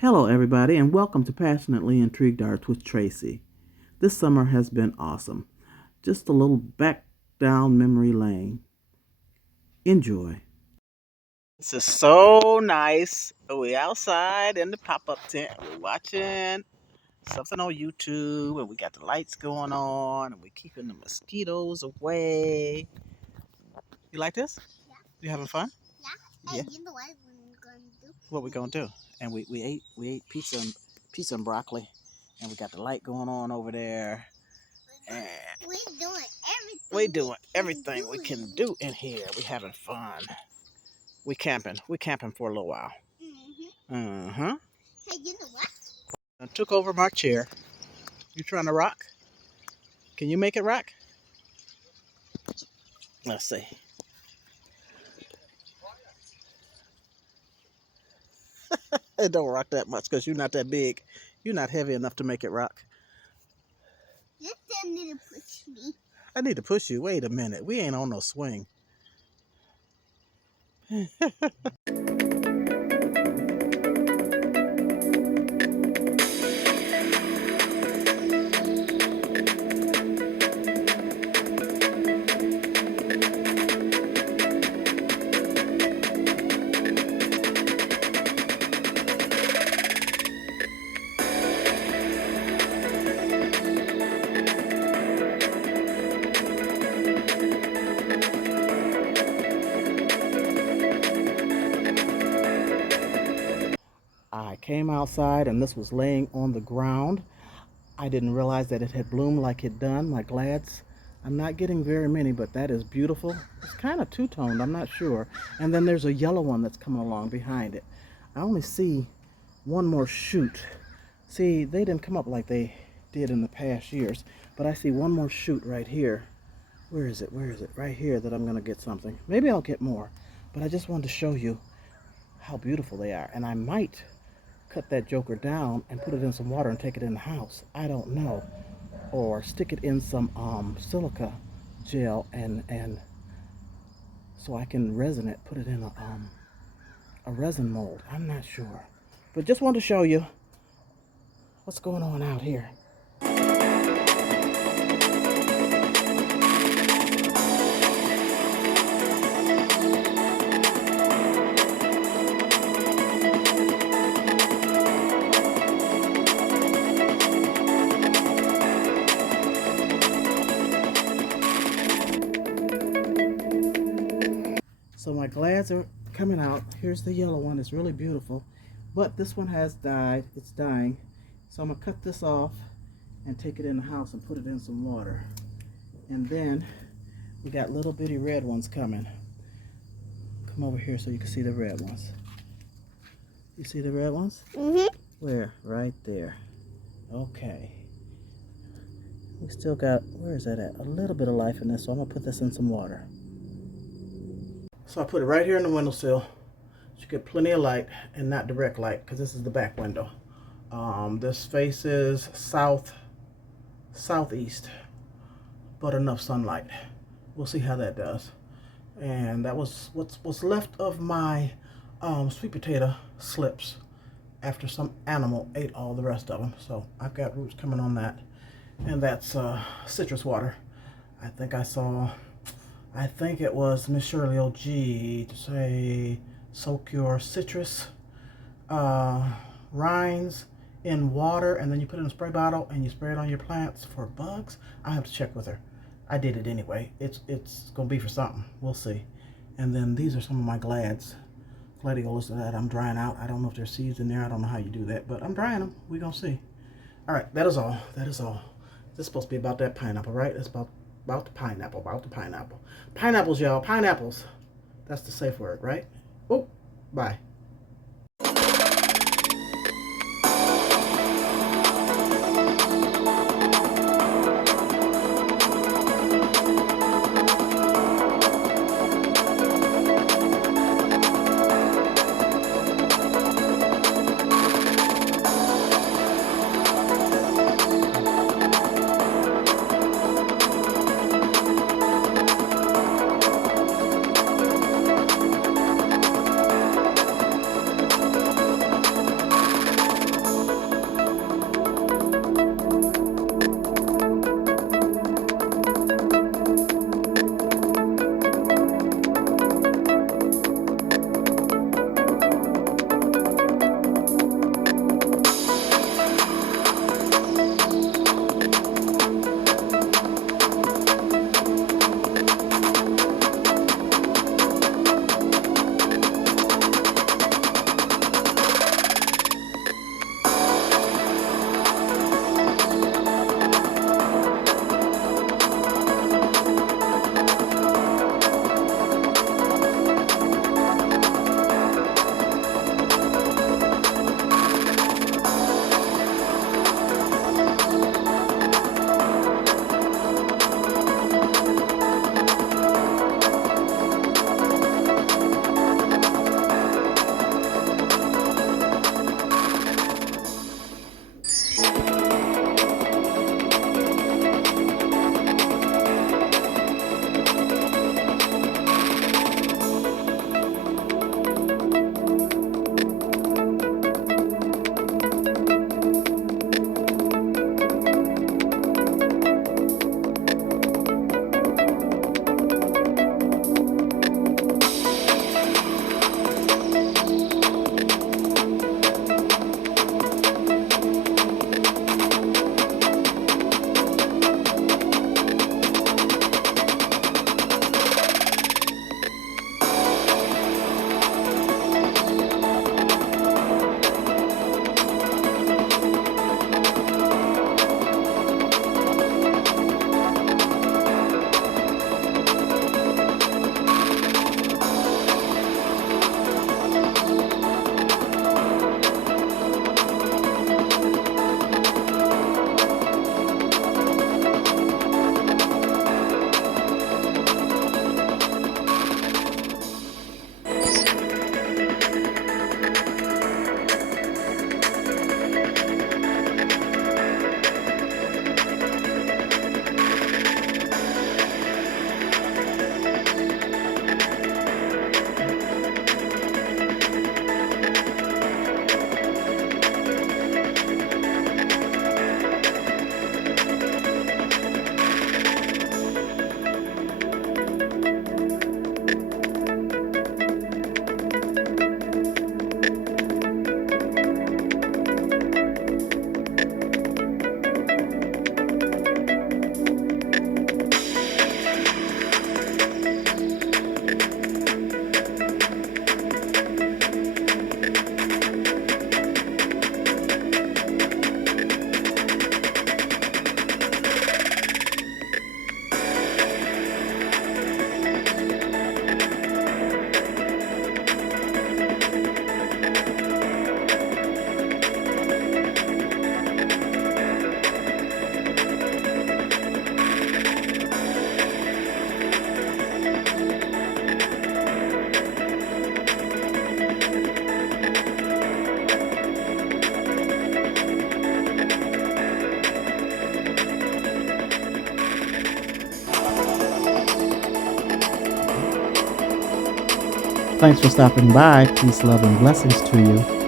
Hello, everybody, and welcome to Passionately Intrigued Arts with Tracy. This summer has been awesome. Just a little back down memory lane. Enjoy. This is so nice. We outside in the pop-up tent. We're watching something on YouTube, and we got the lights going on, and we're keeping the mosquitoes away. You like this? Yeah. You having fun? Yeah. Yeah. You know what we're gonna do? What we gonna do? And we ate pizza and broccoli, and we got the light going on over there. And we're doing everything we can do in here. We having fun. We camping. We camping for a little while. Uh-huh. Hey, you know what? I took over my chair. You trying to rock? Can you make it rock? Let's see. It don't rock that much because you're not that big. You're not heavy enough to make it rock. You still need to push me. I need to push you. Wait a minute. We ain't on no swing. I came outside and this was laying on the ground. I didn't realize that it had bloomed like it done, my glads. I'm not getting very many, but that is beautiful. It's kind of two-toned, I'm not sure. And then there's a yellow one that's coming along behind it. I only see one more shoot. See, they didn't come up like they did in the past years, but I see one more shoot right here. Where is it? Where is it? Right here that I'm going to get something. Maybe I'll get more, but I just wanted to show you how beautiful they are. And I might cut that joker down and put it in some water and take it in the house. I don't know. Or stick it in some silica gel and so I can resin it, put it in a resin mold. I'm not sure. But just wanted to show you what's going on out here. So my glads are coming out. Here's the yellow one. It's really beautiful. But this one has died. It's dying. So I'm going to cut this off and take it in the house and put it in some water. And then we got little bitty red ones coming. Come over here so you can see the red ones. You see the red ones? Mm-hmm. Where? Right there. Okay. We still got, where is that at? A little bit of life in this, so I'm going to put this in some water. So I put it right here in the windowsill. You get plenty of light and not direct light because this is the back window. This faces southeast, but enough sunlight. We'll see how that does. And that was what's left of my sweet potato slips after some animal ate all the rest of them. So I've got roots coming on that, and that's citrus water. I think it was Miss Shirley OG to say soak your citrus rinds in water and then you put it in a spray bottle and you spray it on your plants for bugs. I have to check with her. I did it anyway. It's gonna be for something. We'll see. And then these are some of my gladiolas that I'm drying out. I don't know if there's seeds in there. I don't know how you do that, but I'm drying them. We're gonna see. All right, that is all. That is all. This is supposed to be about that pineapple, right? It's about the pineapple, Pineapples, y'all, pineapples. That's the safe word, right? Oh, bye. Thanks for stopping by. Peace, love, and blessings to you.